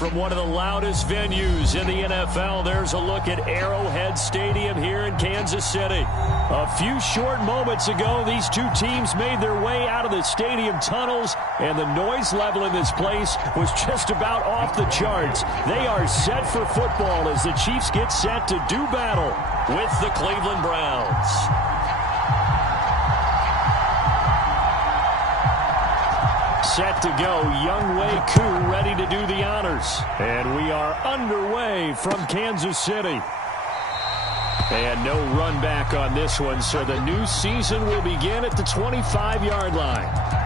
from one of the loudest venues in the NFL. There's a look at Arrowhead Stadium here in Kansas City. A few short moments ago, these two teams made their way out of the stadium tunnels, and the noise level in this place was just about off the charts. They are set for football as the Chiefs get set to do battle with the Cleveland Browns. Set to go, Younghoe Koo ready to do the honors. And we are underway from Kansas City. And no run back on this one, so the new season will begin at the 25-yard line.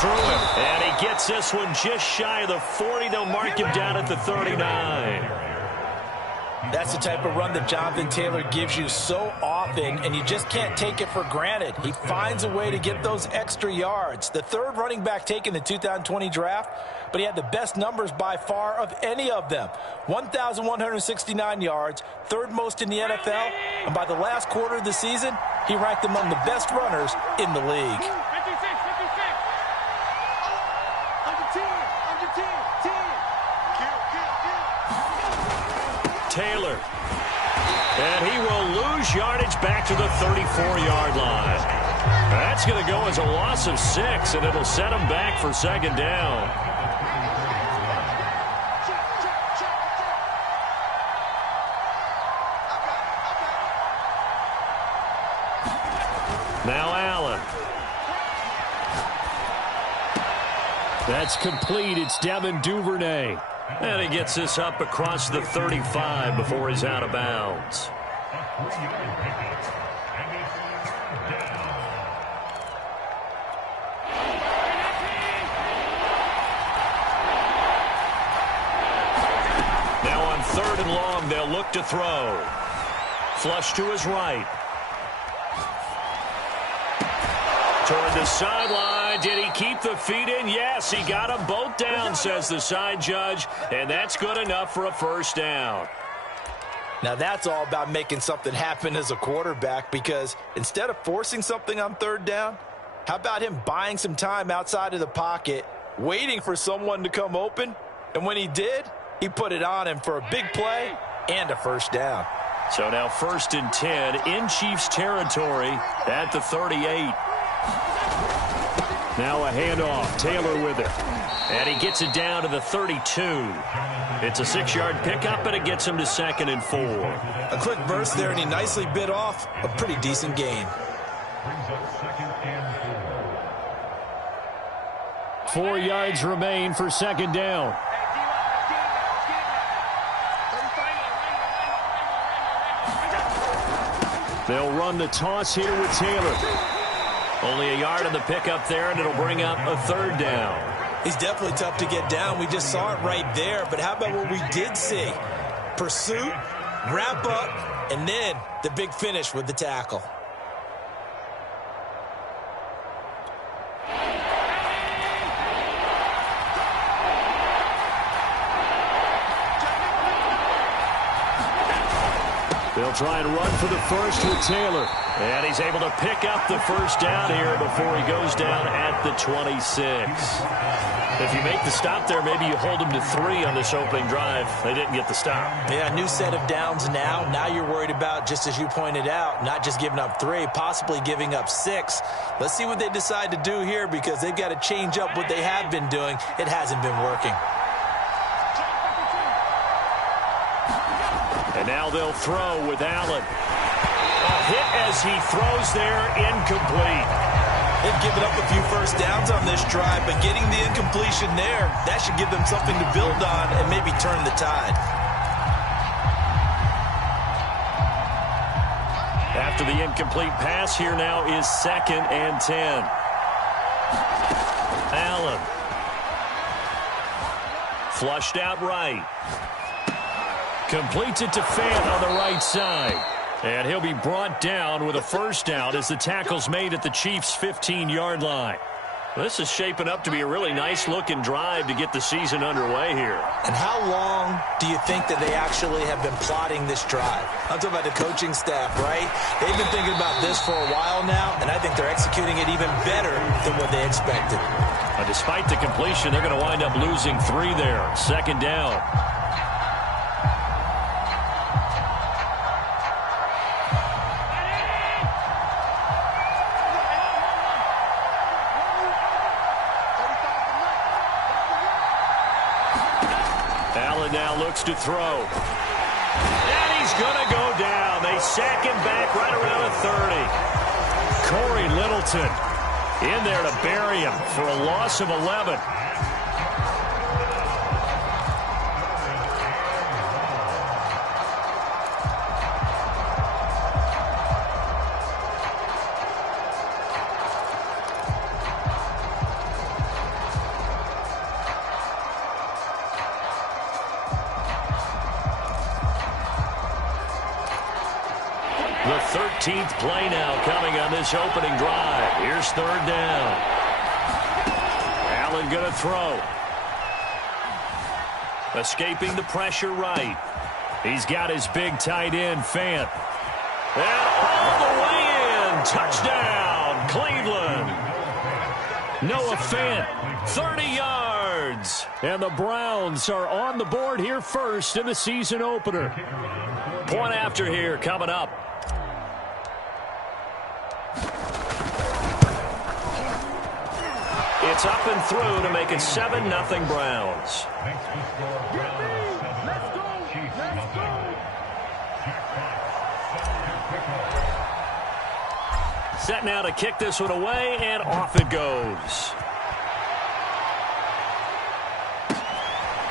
Through him. And he gets this one just shy of the 40. They'll mark him down at the 39. That's the type of run that Jonathan Taylor gives you so often, and you just can't take it for granted. He finds a way to get those extra yards. The third running back taken in the 2020 draft, but he had the best numbers by far of any of them. 1,169 yards, third most in the NFL, and by the last quarter of the season, he ranked among the best runners in the league. Taylor. And he will lose yardage back to the 34-yard line. That's going to go as a loss of 6, and it'll set him back for second down. Now Allen. That's complete. It's Devin Duvernay. And he gets this up across the 35 before he's out of bounds. Now on 3rd and long, they'll look to throw. Flush to his right. Toward the sideline. Did he keep the feet in? Yes, he got them both down, says the side judge, and that's good enough for a first down. Now that's all about making something happen as a quarterback, because instead of forcing something on 3rd down, how about him buying some time outside of the pocket, waiting for someone to come open, and when he did, he put it on him for a big play and a first down. So now 1st and 10 in Chiefs territory at the 38. Now a handoff. Taylor with it. And he gets it down to the 32. It's a 6-yard pickup, and it gets him to 2nd and 4. A quick burst there, and he nicely bit off a pretty decent gain. 4 yards remain for second down. They'll run the toss here with Taylor. Only a yard on the pickup there, and it'll bring up a 3rd down. He's definitely tough to get down. We just saw it right there. But how about what we did see? Pursuit, wrap up, and then the big finish with the tackle. They'll try and run for the first with Taylor. And he's able to pick up the first down here before he goes down at the 26. If you make the stop there, maybe you hold him to 3 on this opening drive. They didn't get the stop. Yeah, new set of downs now. Now you're worried about, just as you pointed out, not just giving up 3, possibly giving up 6. Let's see what they decide to do here, because they've got to change up what they have been doing. It hasn't been working. And now they'll throw with Allen. A hit as he throws there, incomplete. They've given up a few first downs on this drive, but getting the incompletion there, that should give them something to build on and maybe turn the tide. after the incomplete pass. Here now is 2nd and 10. Allen. Flushed out right. Completes it to Fant on the right side. And he'll be brought down with a first down as the tackle's made at the Chiefs' 15-yard line. This is shaping up to be a really nice-looking drive to get the season underway here. And how long do you think that they actually have been plotting this drive? I'm talking about the coaching staff, right? They've been thinking about this for a while now, and I think they're executing it even better than what they expected. Despite the completion, they're going to wind up losing 3 there. 2nd down. Allen now looks to throw. And he's going to go down. They sack him back right around the 30. Corey Littleton in there to bury him for a loss of 11. The 13th play now coming on this opening drive. Here's 3rd down. Allen going to throw. Escaping the pressure right. He's got his big tight end, Fant. And all the way in. Touchdown, Cleveland. Noah Fant, 30 yards. And the Browns are on the board here first in the season opener. Point after here coming up. It's up and through to make it 7-0 Browns. Set now to kick this one away, and off it goes.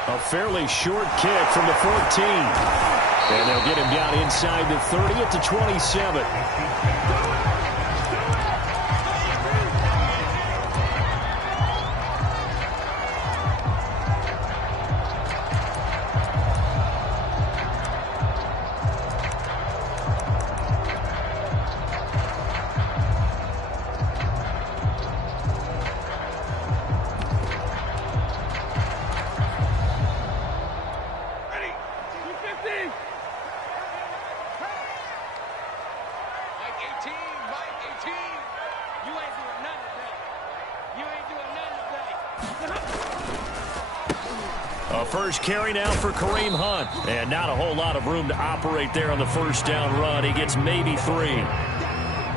A fairly short kick from the 14. And they'll get him down inside the 30 at the 27. First carry now for Kareem Hunt. And not a whole lot of room to operate there on the first down run. He gets maybe 3.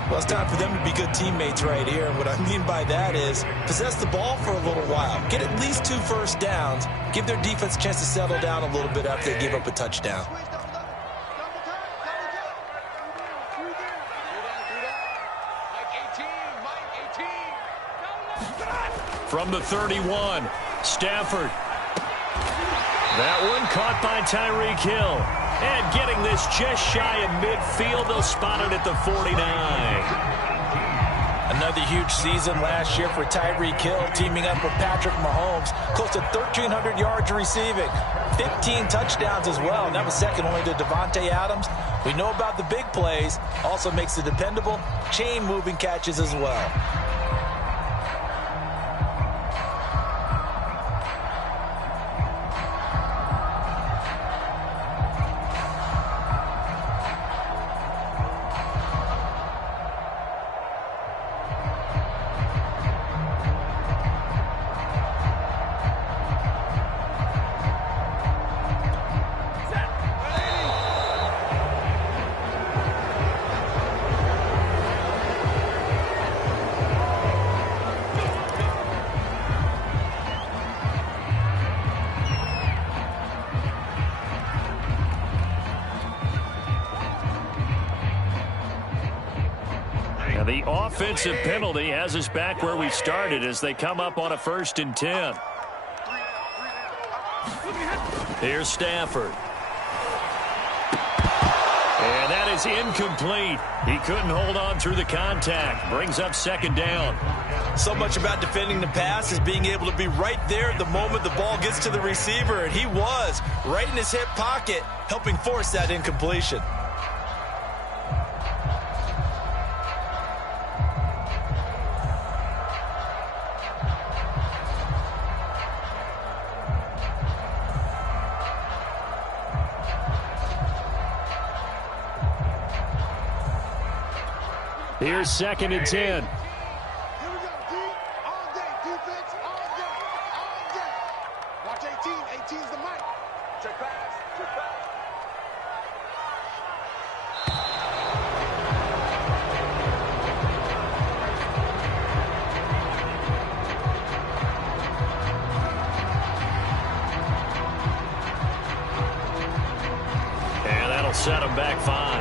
Well, it's time for them to be good teammates right here. And what I mean by that is possess the ball for a little while. Get at least 2 first downs. Give their defense a chance to settle down a little bit after they give up a touchdown. From the 31, Stafford. That one caught by Tyreek Hill. And getting this just shy of midfield, they'll spot it at the 49. Another huge season last year for Tyreek Hill, teaming up with Patrick Mahomes. Close to 1,300 yards receiving. 15 touchdowns as well, and that was second only to Devontae Adams. We know about the big plays. Also makes the dependable, chain-moving catches as well. The offensive penalty has us back where we started as they come up on a 1st and 10. Here's Stafford. And that is incomplete. He couldn't hold on through the contact. Brings up second down. So much about defending the pass is being able to be right there at the moment the ball gets to the receiver, and he was right in his hip pocket, helping force that incompletion. Here's second and 10. Here we go, D. All day. Defense, all day. All day. Watch 18. 18's the mic. Check pass. Check pass. And that'll set him back 5.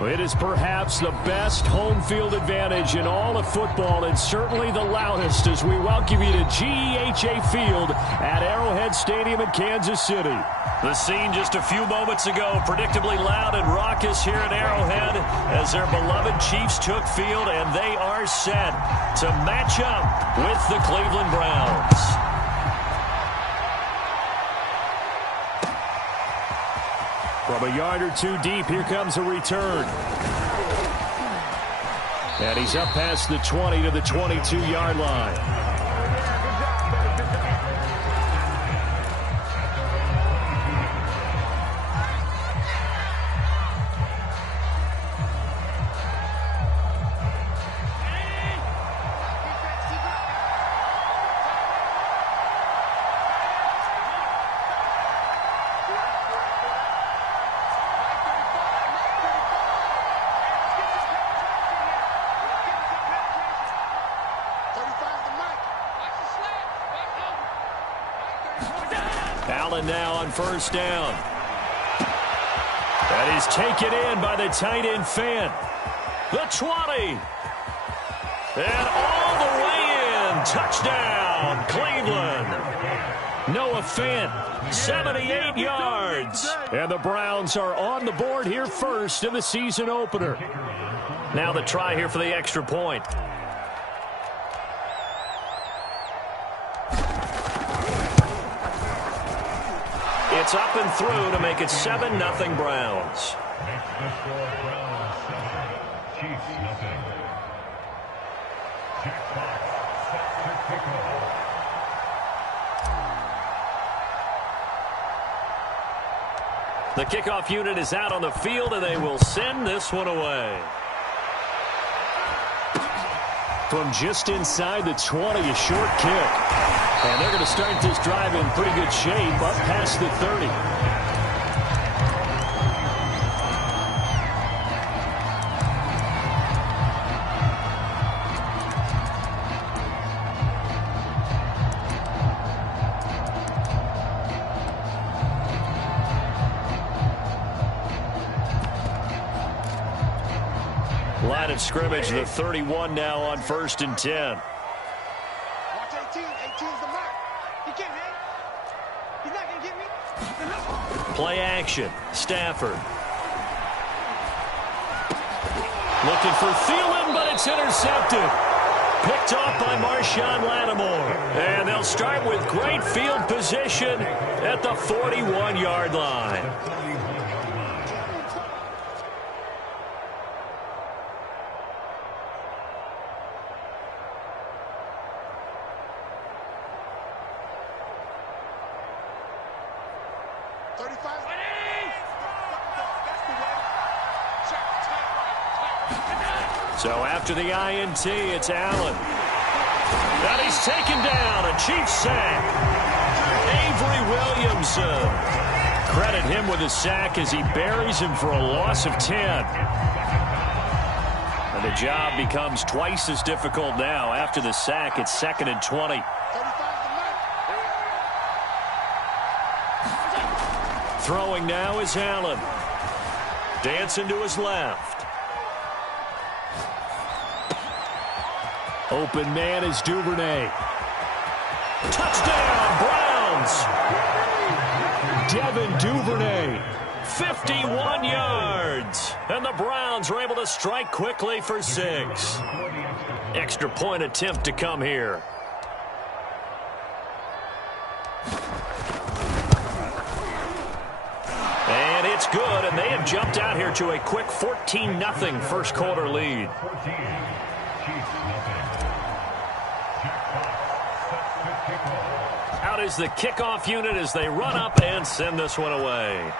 It is perhaps the best home field advantage in all of football, and certainly the loudest, as we welcome you to GEHA Field at Arrowhead Stadium in Kansas City. The scene just a few moments ago, predictably loud and raucous here at Arrowhead as their beloved Chiefs took field, and they are set to match up with the Cleveland Browns. From a yard or two deep, here comes a return. And he's up past the 20 to the 22-yard line. Allen now on first down. That is taken in by the tight end Fant. The 20. And all the way in. Touchdown, Cleveland. Noah Fant, 78 yards. And the Browns are on the board here first in the season opener. Now the try here for the extra point. It's up and through to make it 7-0 Browns. The kickoff unit is out on the field, and they will send this one away. From just inside the 20, a short kick. And they're going to start this drive in pretty good shape, up past the 30. Line of scrimmage, the 31 now on 1st and 10. Watch 18. 18's the mark. He can't hit. He's not going to get me. Play action. Stafford. Looking for Thielen, but it's intercepted. Picked off by Marshawn Lattimore. And they'll start with great field position at the 41-yard line. So after the INT, it's Allen. And he's taken down, a Chiefs sack. Avery Williamson. Credit him with a sack as he buries him for a loss of 10. And the job becomes twice as difficult now. After the sack, it's 2nd and 20. Throwing now is Allen. Dancing to his left. Open man is Duvernay. Touchdown, Browns! Devin Duvernay, 51 yards. And the Browns are able to strike quickly for 6. Extra point attempt to come here. And it's good, and they have jumped out here to a quick 14-0 first quarter lead. Out is the kickoff unit as they run up and send this one away.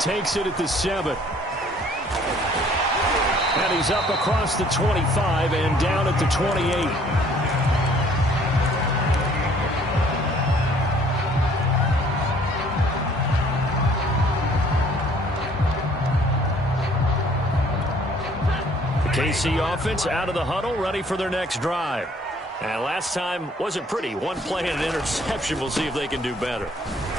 Takes it at the 7. And he's up across the 25 and down at the 28. KC offense out of the huddle, ready for their next drive. And last time wasn't pretty. One play and an interception. We'll see if they can do better.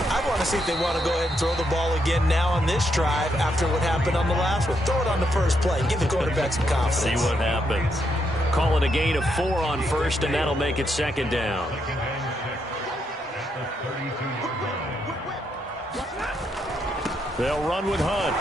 I want to see if they want to go ahead and throw the ball again now on this drive after what happened on the last one. Throw it on the first play. Give the quarterback some confidence. See what happens. Call it a gain of 4 on first, and that'll make it second down. They'll run with Hunt.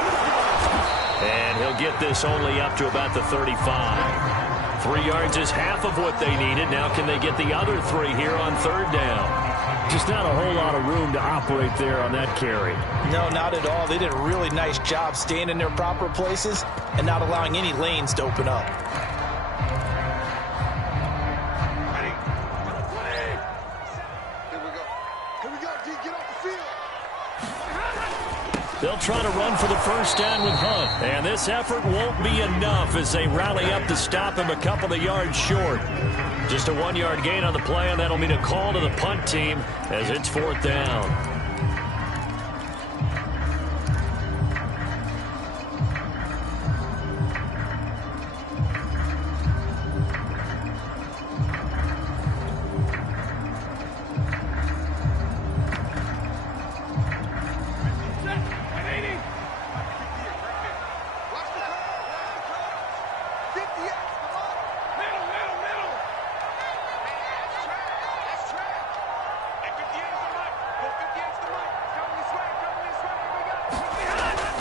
And he'll get this only up to about the 35. 3 yards is half of what they needed. Now can they get the other 3 here on third down? Just not a whole lot of room to operate there on that carry. No, not at all. They did a really nice job staying in their proper places and not allowing any lanes to open up. They'll try to run for the first down with Hunt. And this effort won't be enough as they rally up to stop him a couple of yards short. Just a 1-yard gain on the play, and that'll mean a call to the punt team as it's 4th down.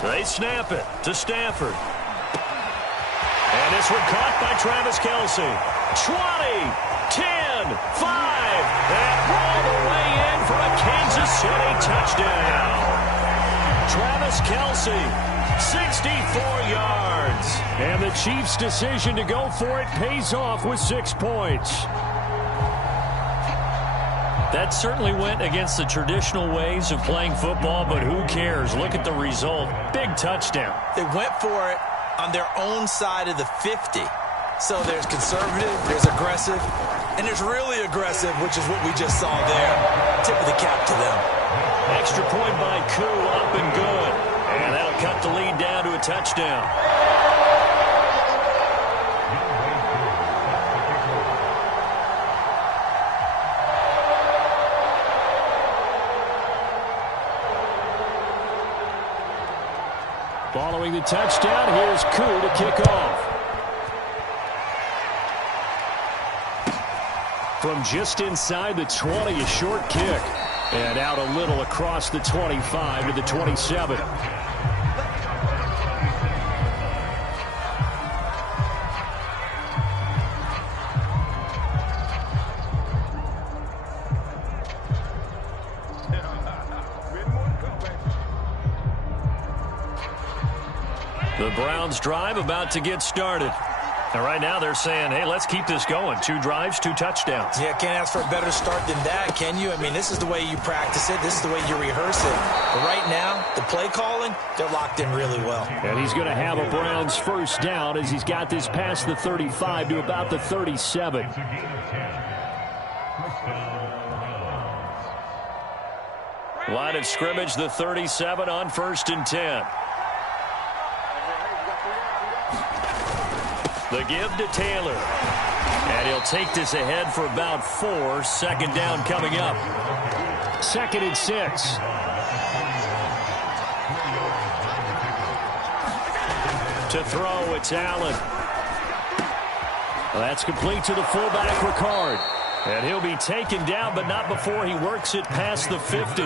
They snap it to Stafford. And this one caught by Travis Kelce. 20, 10, 5. And all the way in for a Kansas City touchdown. Travis Kelce, 64 yards. And the Chiefs' decision to go for it pays off with 6 points. That certainly went against the traditional ways of playing football, but who cares? Look at the result. Big touchdown. They went for it on their own side of the 50. So there's conservative, there's aggressive, and there's really aggressive, which is what we just saw there. Tip of the cap to them. Extra point by Koo, up and good. And that'll cut the lead down to a touchdown. Following the touchdown, here's Koo to kick off. From just inside the 20, a short kick. And out a little across the 25 to the 27. The Browns drive about to get started. And right now they're saying, hey, let's keep this going. 2 drives, 2 touchdowns. Yeah, can't ask for a better start than that, can you? I mean, this is the way you practice it. This is the way you rehearse it. But right now, the play calling, they're locked in really well. And he's going to have a Browns first down as he's got this past the 35 to about the 37. Line of scrimmage, the 37 on 1st and 10. The give to Taylor. And he'll take this ahead for about 4. 2nd down coming up. 2nd and 6. To throw, it's Allen. Well, that's complete to the fullback, Ricard. And he'll be taken down, but not before he works it past the 50.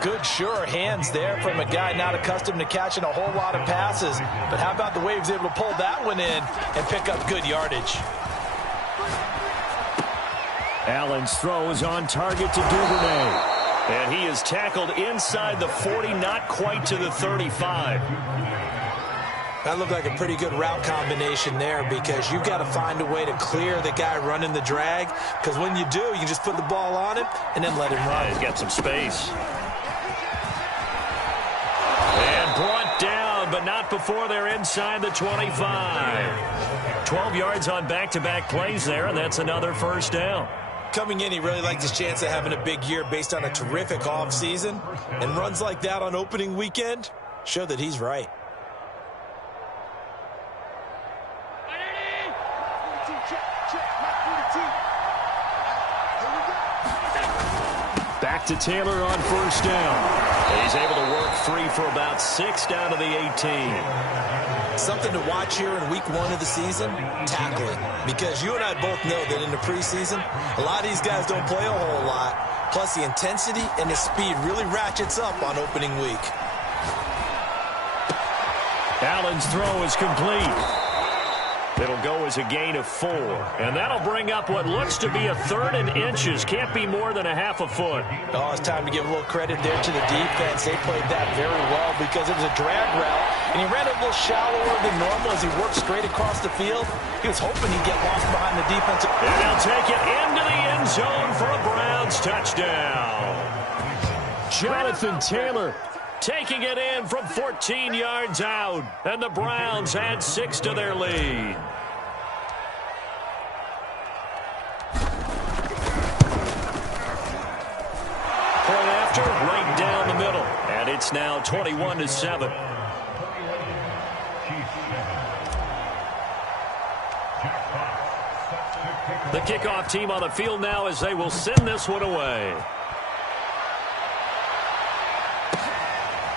Good, sure hands there from a guy not accustomed to catching a whole lot of passes. But how about the way he was able to pull that one in and pick up good yardage? Allen's throw is on target to Duvernay. And he is tackled inside the 40, not quite to the 35. That looked like a pretty good route combination there because you've got to find a way to clear the guy running the drag. Because when you do, you just put the ball on him and then let him run. Yeah, he's got some space. And brought down, but not before they're inside the 25. 12 yards on back-to-back plays there, and that's another first down. Coming in, he really liked his chance of having a big year based on a terrific offseason. And runs like that on opening weekend show that he's right. to Taylor on first down. He's able to work free for about 6 down to the 18. Something to watch here in week 1 of the season, tackling. Because you and I both know that in the preseason, a lot of these guys don't play a whole lot. Plus, the intensity and the speed really ratchets up on opening week. Allen's throw is complete. It'll go as a gain of 4. And that'll bring up what looks to be a 3rd and inches. Can't be more than a half a foot. Oh, it's time to give a little credit there to the defense. They played that very well because it was a drag route. And he ran a little shallower than normal as he worked straight across the field. He was hoping he'd get lost behind the defense. And they'll take it into the end zone for a Browns touchdown. Jonathan Taylor taking it in from 14 yards out. And the Browns add 6 to their lead. Point after, right down the middle. And it's now 21-7. The kickoff team on the field now as they will send this one away.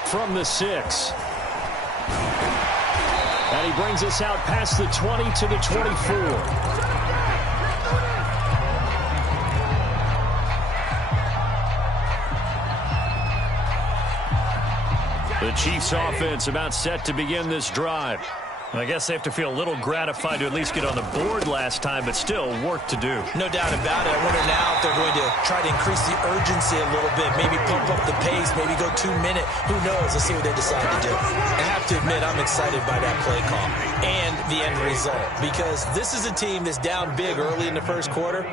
From the 6. And he brings us out past the 20 to the 24. The Chiefs offense about set to begin this drive. I guess they have to feel a little gratified to at least get on the board last time, but still work to do. No doubt about it. I wonder now if they're going to try to increase the urgency a little bit, maybe pump up the pace, maybe go 2-minute. Who knows? Let's see what they decide to do. I have to admit, I'm excited by that play call and the end result because this is a team that's down big early in the first quarter,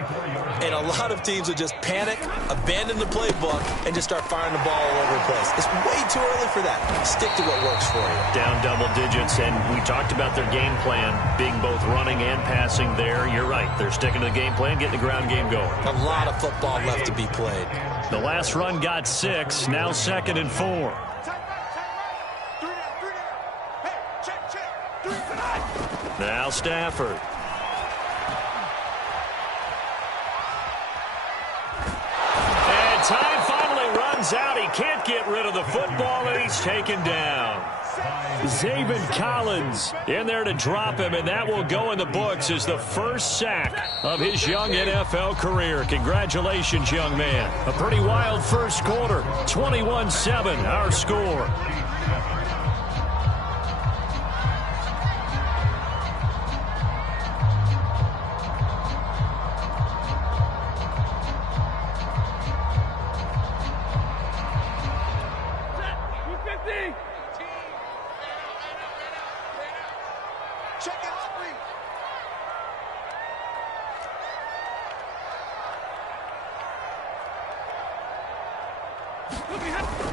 and a lot of teams will just panic, abandon the playbook, and just start firing the ball all over the place. It's way too early for that. Stick to what works for you. Down double digits, and we talked about their game plan being both running and passing there. You're right. They're sticking to the game plan, getting the ground game going. A lot of football left to be played. The last run got 6, now 2nd and 4. Now Stafford. And time finally runs out. He can't get rid of the football, and he's taken down. Zaven Collins in there to drop him, and that will go in the books as the first sack of his young NFL career. Congratulations, young man. A pretty wild first quarter. 21-7, our score.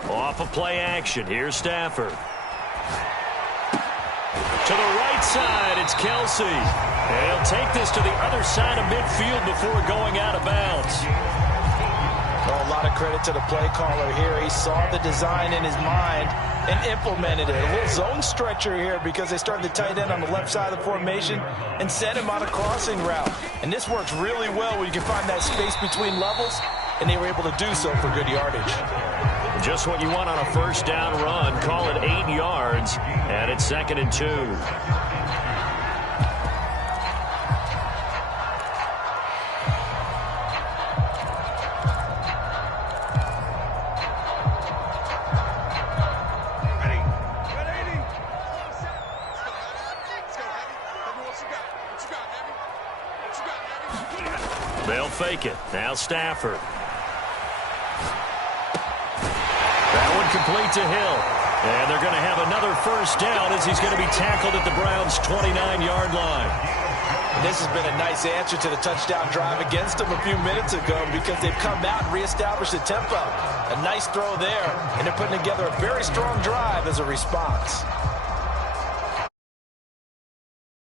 Off of play action. Here's Stafford. To the right side, it's Kelsey. And he'll take this to the other side of midfield before going out of bounds. Oh, a lot of credit to the play caller here. He saw the design in his mind and implemented it. A little zone stretcher here because they started the tight end on the left side of the formation and sent him on a crossing route. And this works really well when you can find that space between levels, and they were able to do so for good yardage. Just what you want on a first down run. Call it 8 yards, and it's 2nd and 2. They'll fake it. Now Stafford. That one complete to Hill. And they're going to have another first down as he's going to be tackled at the Browns' 29-yard line. This has been a nice answer to the touchdown drive against them a few minutes ago because they've come out and reestablished the tempo. A nice throw there, and they're putting together a very strong drive as a response.